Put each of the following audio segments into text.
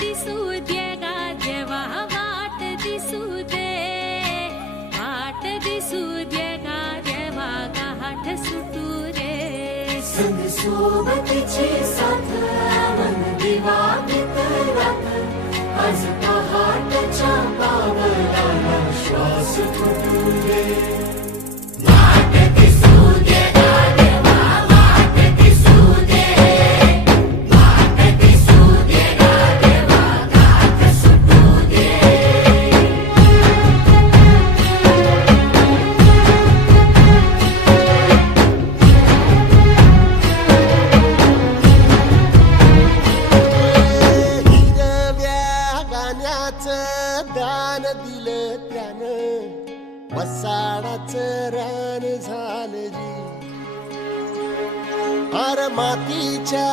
दिसू दे गा देवा वाट दिसू दे वाट दिसू दे गा देवा गाठ सुटू रे संग सोबतीची साथ मन दिवा मित्रात आज पहाटच्या पावलाला श्वास फुटू दे वाट दिसू दे गा देवा वाट दिसू दे वाट दिसू दे गा देवा गाठ सुटू दे दान दिलं त्यानं वसाडाचं रान झालं जी अर मातीच्या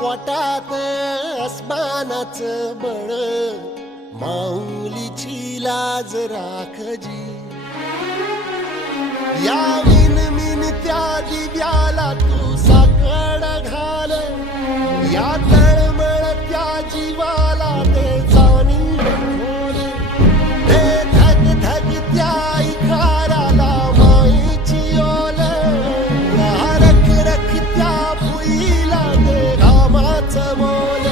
पोटात अस्मानाचं बळ माऊलीची लाज राखजी या विन त्या दिव्याला तू साकड घाल या तळमळ त्या जीवाला ते जाणीव खोल ते धग धग त्या इकाराला माईची ओल या रख रख त्या भुईला ते घामाचं मोल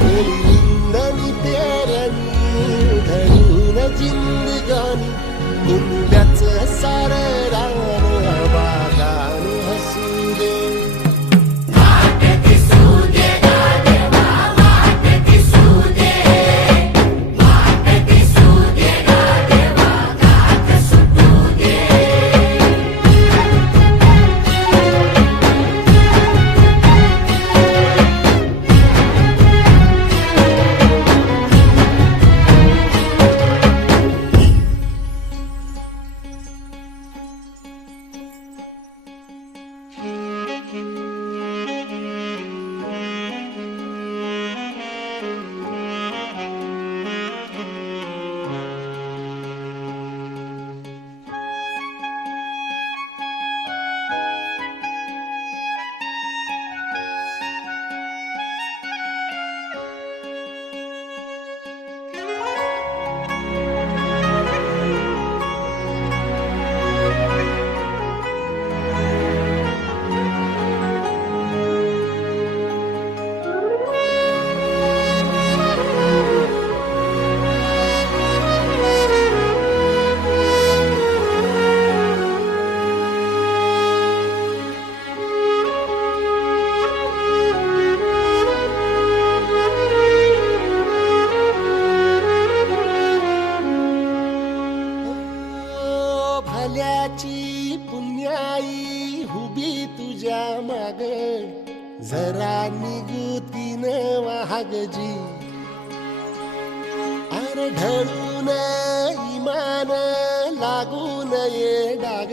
निंदनी पेरणी धरून जिंदगानी कुंब्याचं सार रान बागान हसू दे वाट दिसू दे गा देवा वाट दिसू दे वाट दिसू दे गा देवा गाठ सुटू दे भल्याची पुण्याई हुबी तुझ्या माग जरा निगुतीन वाहगजी अर ढळून इमान लागून ये डाग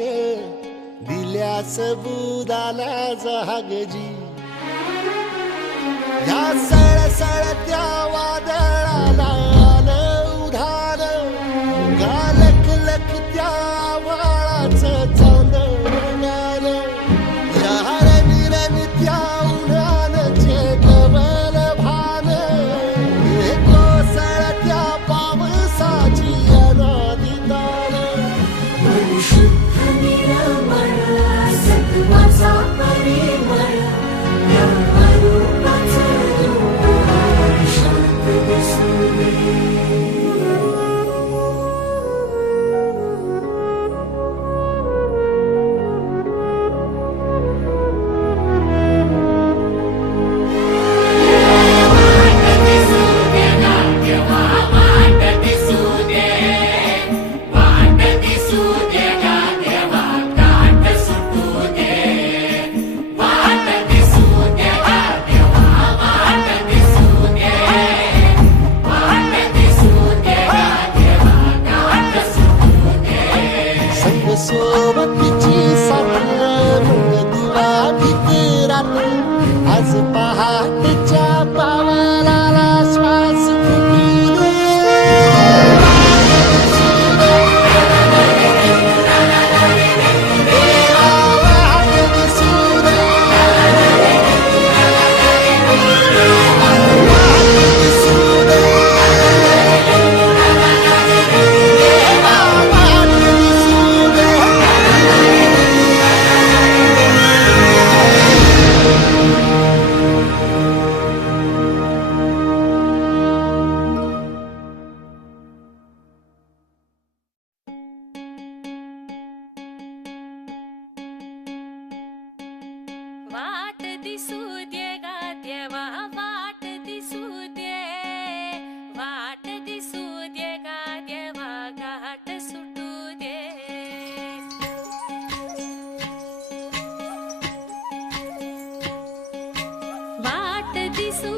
दिल्या सबुदाला जहागजी या सळसळत्या वादळाला उधार गालक लख त्या वाळाचं चांदणाल या रणिरण त्या उन्हानचे डबल भान कोसळत्या पावसाची अनादी ताल मन शुद्ध निरमळ सत्वाचा परिमळ या रूपाचं रूप शांत दिसू दे सोबतीची साथ मग दिवा भितरात आज पहाटच्या पावलाला श्वास फुटू दे दिसू दिसू दे गा देवा वाट दिसू दे वाट दिसू दे गा देवा घाट सुटू दे वाट दिसू